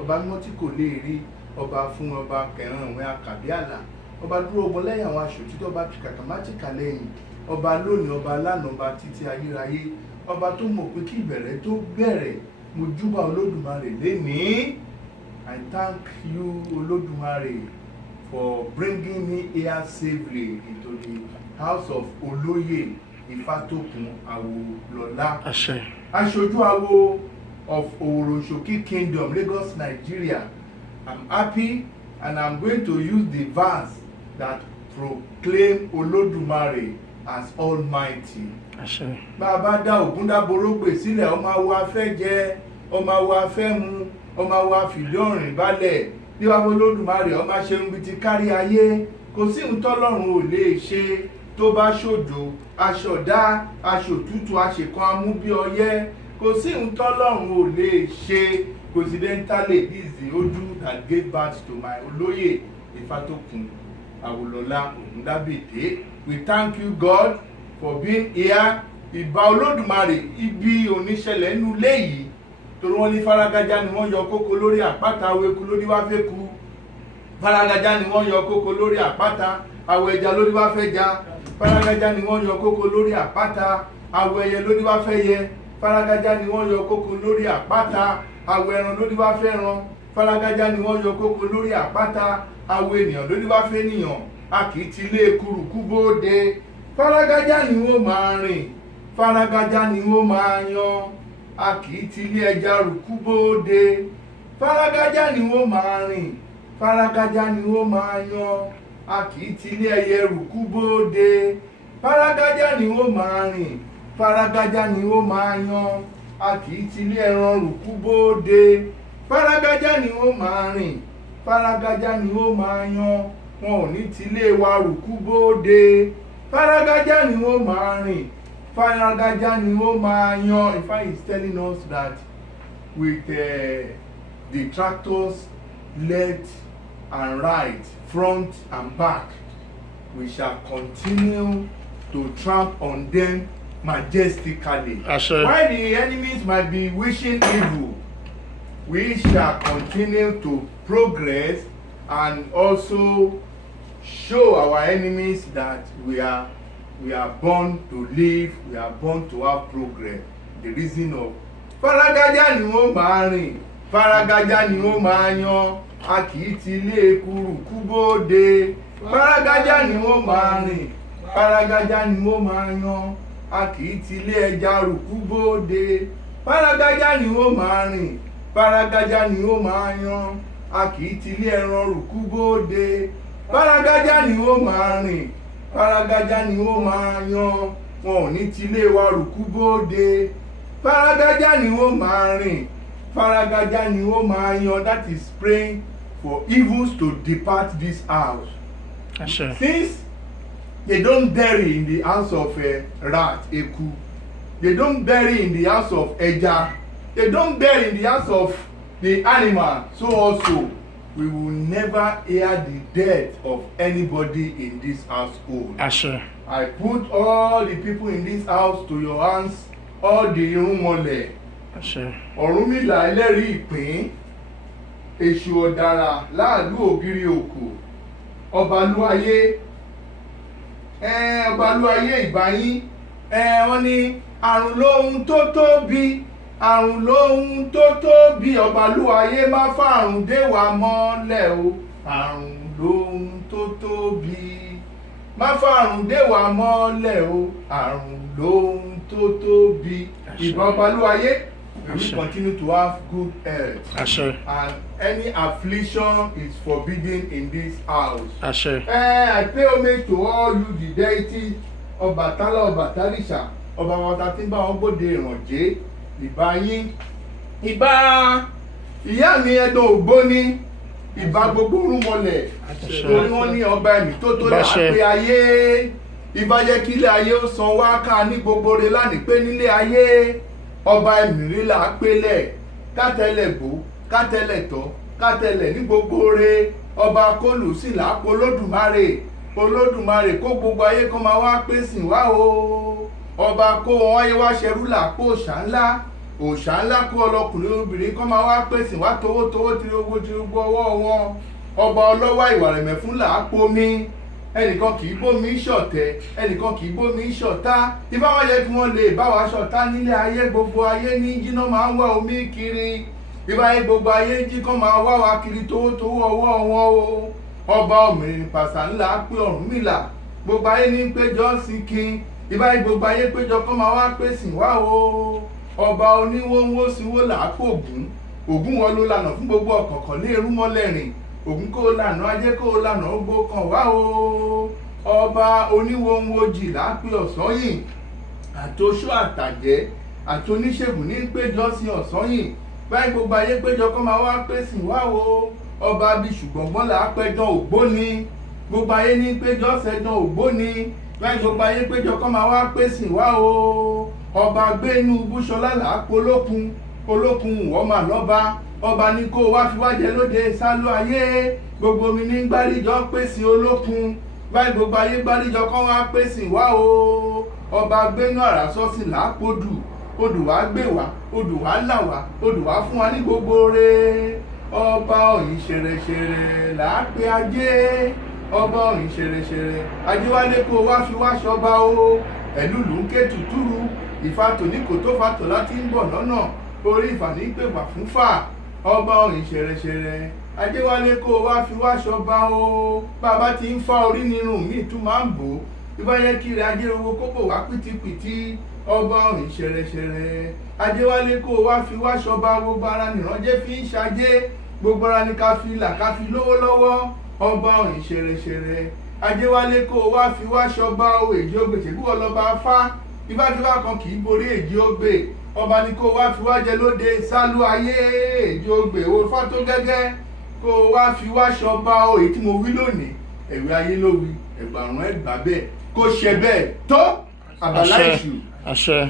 ọba mímọ́ tí kò lè rí, ọba fún ọba kẹran òun àkàbí àlà, ọba dúró ọgbọ́n lẹ́yìn àwọn aṣòtítọ́, ọba tìkàkà má tìkà lẹ́yìn, ọba lónìí, ọba lánàá, ọba títí ayérayé, ọba tó mọ̀ pé kí ìbẹ̀rẹ̀ tó bẹ̀rẹ̀. Mo júbà Olódùmarè lénìí. I thank you, Olódùmarè, for bringing me here safely into the house of Olóyè Ifátòkun Awólọ́lá. Aṣojú awo of Òwòròṣòkí Kingdom, Lagos, Nigeria. I'm happy and I'm going to use the verse that proclaim Olódùmarè as Almighty. Bàbá dá Ògúndáborógbè sílẹ̀, ọmọ awo afẹ́ jẹ, ọmọ awo afẹ́ mu, ọmọ awo afìdí ọ̀rìn balẹ̀. Bí wàá Olódùmarè ọmọ aṣeun bíi ti kárí ayé. Kò sí ohun tọ́lọ́run ò lè ṣe. Tó bá ṣòjò, aṣọ̀dá, aṣòtútù, aṣèkan amú bí ọyẹ́. Kò sí ohun tọ́lọ́run ò lè ṣe. Coincidentally, this is the Odu that gave birth to my Olóyè Ifátòkun Awólọ́lá Ògúndábèdé. We thank you, God, for being here. Ìbà Olódùmarè, ibi oníṣẹ̀lẹ̀ nínú ilé yìí. Torí wọ́n ní fárágájá ni wọ́n yọ kókó lórí àpáta, awo eku lórí wá fẹ́ ku. Fárágájá ni wọ́n yọ kókó lórí àpáta, awo ẹja lórí wá fẹ́ já. Fárágájá ni wọ́n yọ kókó lórí àpáta, awo ẹyẹ lórí wá fẹ́ yẹ. Fárágájá ni wọ́n yọ kókó lórí àpáta, awo ẹran lórí wá fẹ́ ran. Fárágájá ni wọ́n yọ kókó lórí àpáta, awo ènìyàn lórí wá fẹ́ nìyàn. A kì í ti lé ekurùkú bóde. Fárágájá ni wọ́n máa rìn, fárágájá ni wọ́n máa yan. A kì í ti lé ẹja rùkú bóde. Fárágájá ni wọ́n máa rìn, fárágájá ni wọ́n máa yan. A kì í ti lé ẹyẹ rùkú bóde. Fárágájá ni wọ́n máa rìn, fárágájá ni wọ́n máa yan. A kì í ti lé ẹran rùkú bóde. Fárágájá ni wọ́n máa rìn, fárágájá ni wọ́n máa yan. Wọn ò ní ti lé wa rùkú bóde. Fárágájá ni wọ́n máa rìn, fárágájá ni wọ́n máa yan. In fact, he's telling us that with the tractors left and right, front and back, we shall continue to tramp on them majestically. While the enemies might be wishing evil, we shall continue to progress and also show our enemies that we are born to live, we are born to have progress. The reason of fárágájá ni wọ́n máa rìn, fárágájá ni wọ́n máa yan. A kì í ti lé ekurùkú bóde. Fárágájá ni wọ́n máa rìn, fárágájá ni wọ́n máa yan. A kì í ti lé ẹja rùkú bóde. Fárágájá ni wọ́n máa rìn, fárágájá ni wọ́n máa yan. A kì í ti lé ẹran rùkú bóde. Fárágájá ni wọ́n máa rìn, fárágájá ni wọ́n máa yan. Wọn ò ní ti lé wa rùkú bóde. Fárágájá ni wọ́n máa rìn, fárágájá ni wọ́n máa yan. That is praying for evils to depart this house. Since they don't bury in the house of rat, eku, they don't bury in the house of ẹja, they don't bury in the house of the animal, so also we will never hear the death of anybody in this household. I put all the people in this house to your hands, all the irúnmọlẹ̀. Ọ̀rúnmìlà ẹlẹ́rìí ìpín, èṣù ọ̀dàrà láàlú ògiri òkò, ọbalúayé, ọbalúayé ìbáyín, wọ́n ní àrùn lóhun tó tóbi, àrùn lóhun tó tóbi, ọbalúayé má fàrùn dé wa mọ́lẹ̀ o. Àrùn lóhun tó tóbi, má fàrùn dé wa mọ́lẹ̀ o. Àrùn lóhun tó tóbi. Ìbà ọbalúayé, we continue to have good health. And any affliction is forbidden in this house. I pay homage to all you, the deity, Ọbàtálá, Ọbàtálíṣà, ọba wọn ta tí ń bá wọn gbóde ìrànjẹ́. Ìbà yín, ìbà ìyá mi Ẹdùn Ògbóni, ìbà gbogbo irúnmọlẹ̀. Torí wọ́n ní ọba ẹ̀mí tó tó lè àpé ayé. Ìbà jẹ́ kí ilé ayé ó san wá ká ní gbogbo rẹ̀ lánìí pé nílé ayé. Ọba ẹ̀mí rí là á pélẹ̀, kátẹ́lẹ̀ bò, kátẹ́lẹ̀ tọ́, kátẹ́lẹ̀ ní gbogbo rẹ̀. Ọba kólù sí là á po Olódùmarè. Olódùmarè kó gbogbo ayé kó máa wá pèsè wá o. Ọba kó wọn wáyé wá ṣẹrú là á pò ṣá ńlá. òòṣà ńlá kó ọlọkùnrin obìnrin kọ́ máa wá pèsè wá towó tí gbogbo ọwọ́ wọn ọba ọlọ́wà ìwà rẹ̀mẹ̀ fún làápómi ẹnìkan kì í bómi ṣọ̀tẹ̀ ẹnìkan kì í bómi ṣọ̀tá ifá wọn yẹ kí wọ́n lè bá wa ṣọ̀tá nílé ayé gbogbo ayé ní jíná máa ń wá omi kiri ifá yẹ gbogbo ayé jí kán máa wá wa kiri towó ọwọ́ wọn o ọba òmìnirin pàṣà ńlá pé Ọ̀rúnmìlà gbogbo ayé ní péjọ sí kin ifá yẹ gbogbo ayé péjọ kán máa wá pèsè wá o ọba oníwówó síwó làápò Ògún wọn ló lànà fún gbogbo ọ̀kọ̀ọ̀kan ní erúmọ́lẹ́rìn Ògún kó lànà ajé kó lànà ogbó kan wá o ọba oníwòǹwòjì lápẹ́ Ọ̀sányìn àtòṣó àtàjẹ́ àti oníṣègùn ní péjọ sí Ọ̀sányìn báyìí gbogbo ayé péjọ kó máa wá pèsè wá o ọba bíi ṣùgbọ́n làápẹ́jọ́ Ògbóni gbogbo ayé ní péjọ sẹ́dán Ògbóni báyìí gbogbo ayé péjọ kó máa wá pèsè wá o ọba gbénú Búṣọlá làápọ̀ olókun wọ́mà lọ́ba ọba ní kó wá fi wájẹ lóde sálú ayé gbogbo mi ní gbáríjọ pèsè olókun báyìí gbogbo ayé gbáríjọ kọ́ wá pèsè wá o ọba gbénú àràsọ́sì làápọ̀dù odù wá gbé wá odù wá là wá odù wá fún wa ní gbogbo re ọba Ọ̀yìn ṣẹrẹṣẹrẹ làápẹ́ ajé ọba Ọ̀yìn ṣẹrẹṣẹrẹ ajé wálé kó wá fi wá ṣọba o ẹ̀lúlù ń ké tutúru ìfàtò ní kò tó fàtò láti ń bọ̀ lọ́nà orí ìfàní pèpà fún fà ọba Ọ̀yìn ṣẹrẹṣẹrẹ ajéwálé kó wá fi wá ṣọba o bàbá ti ń fá orí nírun míì tún máa ń bò ó ibà yẹ kiri ajérowó kó bò wá pìtìpìtì ọba Ọ̀yìn ṣẹrẹṣẹrẹ ajéwálé kó wá fi wá ṣọba gbogbo ara nìrànjẹ́ fi ń ṣajé gbogbo ara ní ká fi là ká fi lówó lọ́wọ́ ọba Ọ̀yìn ṣẹrẹṣẹrẹ ajéwálé kó wá fi wá ṣọba o èjì ogbè tèbú ọlọ́ba fá ibàdíbà kan kì í borí èjì ogbè ọba ní kó wá fi wá jẹ lóde sálú ayé èjì ogbè o fọ́tò gẹ́gẹ́ kó wá fi wá ṣọba o èyí tí mo wí lónìí ẹ̀wẹ̀ ayé ló wí ẹ̀gbàrún ẹ̀gbà bẹ́ẹ̀ kó ṣe bẹ́ẹ̀ tó àbàlá ìṣù. àṣẹ.